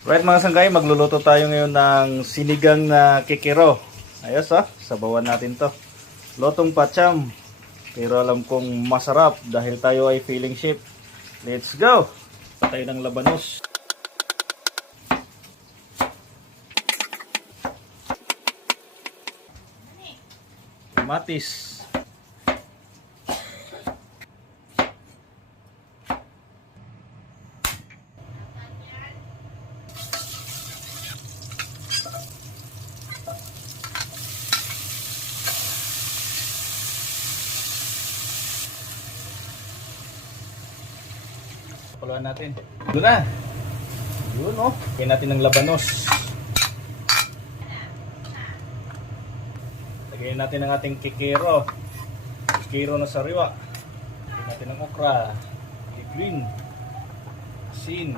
Right mga sanggay, magluluto tayo ngayon ng sinigang na kikiro. Ayos sabawan natin to. Lotong pacham. Pero alam kong masarap dahil tayo ay feeling ship. Let's go! Patay ng labanos. Kamatis. Paluan natin. Doon na. Yun Lagyan natin ng labanos. Lagyan natin ang ating kikiro. Kikiro na sariwa. Lagyan natin ng okra. Green. Asin.